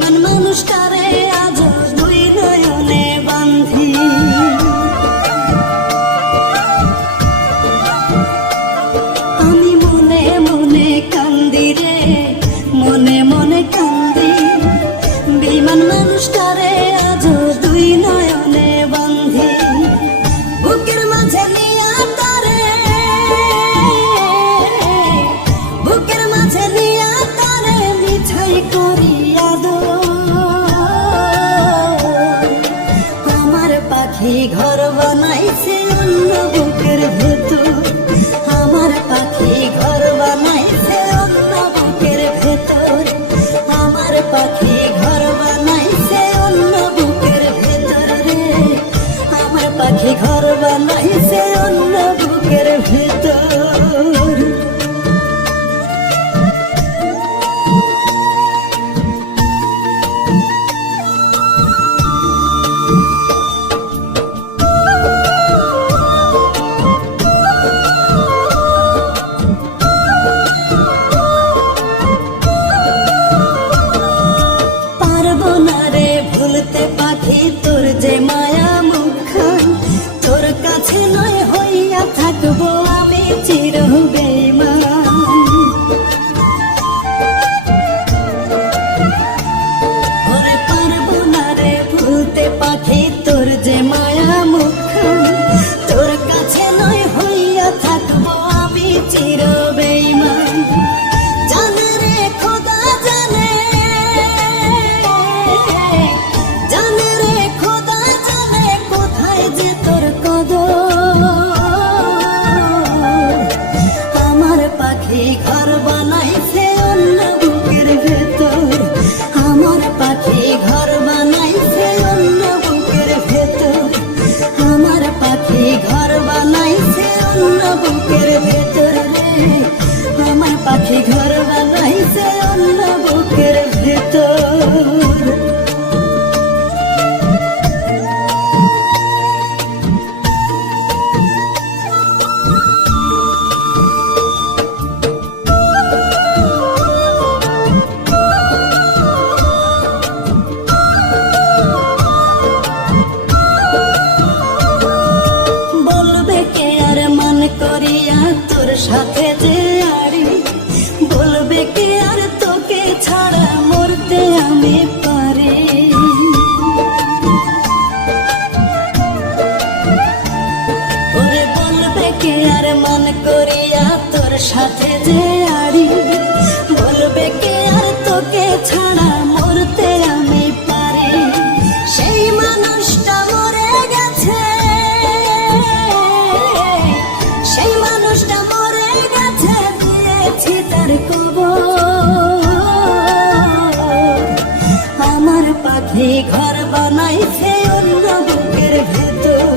বেঈমান মানুষটারে আজ দুই নয়নে বাঁধি। আমি মনে মনে কান্দি রে, মনে মনে কান্দি, বেঈমান মানুষটারে আজ দুই নয়নে বাঁধি। বুকের মাঝে নিয়া তারে, বুকের মাঝে নিয়া তারে মিঠাই করি আদর। আমার পাখি ঘর বানাইছে অন্য বুকের ভেতর, আমার পাখি ঘর বানাইছে অন্য বুকের ভেতর, আমার পাখি ঘর বানাইছে অন্য বুকের ভেতর রে, আমার পাখি ঘর বানাইছে অন্য বুকের ভেতর। পারবো না রে ভুলতে পাখি তোর যে মায়া মুখখান, তোর কাছে নয় হইয়া থাকবো আমি চির বেঈমান। ওরে পারবো না রে ভুলতে পাখি তোর যে মায়া মুখখান, তোর কাছে নয় হইয়া থাকবো আমি চির বেঈমান। জানে রে খোদা জানে, জানে রে খোদা জানে কোথায় যে তোর কদর। আমার পাখি ঘর বানাইছে অন্য বুকের ভেতর, আমার পাখি ঘর বানাইছে অন্য বুকের ভেতর, আমার পাখি ঘর বানাইছে অন্য বুকের ভেতর রে, আমার পাখি ঘর বানাইছে অন্য বুকের ভেতর। বলবে কে আর মান করিয়া তোর সাথে যে আড়ি, বলবে কে আর তোকে ছাড়া মরতে আমি পারি। ওরে বলবে কে আর মান করিয়া তোর সাথে যে আড়ি, বলবে কে আর তোকে ছাড়া মরতে আমি পারি। সেই মানুষটা মরে গেছে, সেই মানুষটা মরে গেছে, দিয়েছি তার কবর। আমার পাখি ঘর বানাইছে অন্য বুকের ভেতর,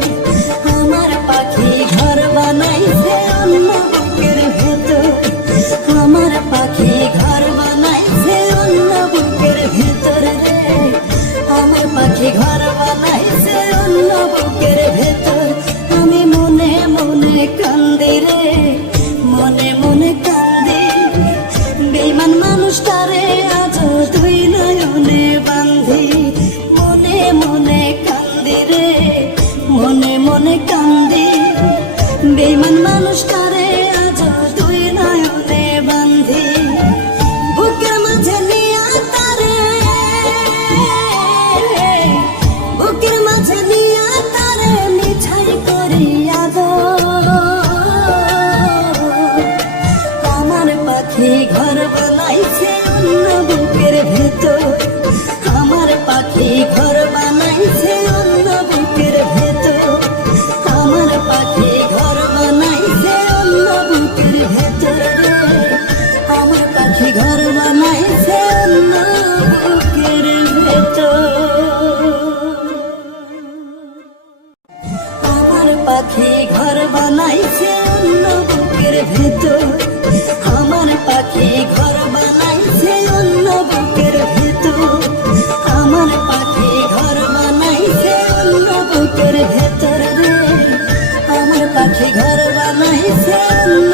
আমার পাখি ঘর বানাইছে অন্য বুকের ভেতর, আমার পাখি ঘর বানাইছে অন্য বুকের ভেতর রে, আমার পাখি ঘর বানাইছে অন্য বুকের ভেতর। আমি মনে মনে কান্দি রে, মনে মনে কান্দি, বেঈমান মানুষটারে আজ দুই নয়নে বাঁধি। মনে মনে কান্দি রে, মনে মনে কান্দি, বেঈমান মানুষটারে আজ দুই নয়নে বাঁধি। বুকের মাঝে নিয়া তারে, বুকের মাঝে নিয়া তারে মিঠাই করি আদর। আমার পাখি ঘর বানাইছে অন্য বুকের ভেতর, আমার পাখি ঘর বানাইছে অন্য বুকের ভেতর, আমার পাখি ঘর বানাইছে অন্য বুকের ভেতর রে, আমার পাখি ঘর বানাইছে অন্য বুকের ভেতর। আমার পাখি ঘর বানাইছে অন্য বুকের ভেতর, আমার পাখি ঘর বানাইছে অন্য বুকের ভেতর, আমার পাখি ঘর বানাইছে অন্য বুকের ভেতর রে, আমার পাখি ঘর বানাইছে অন্য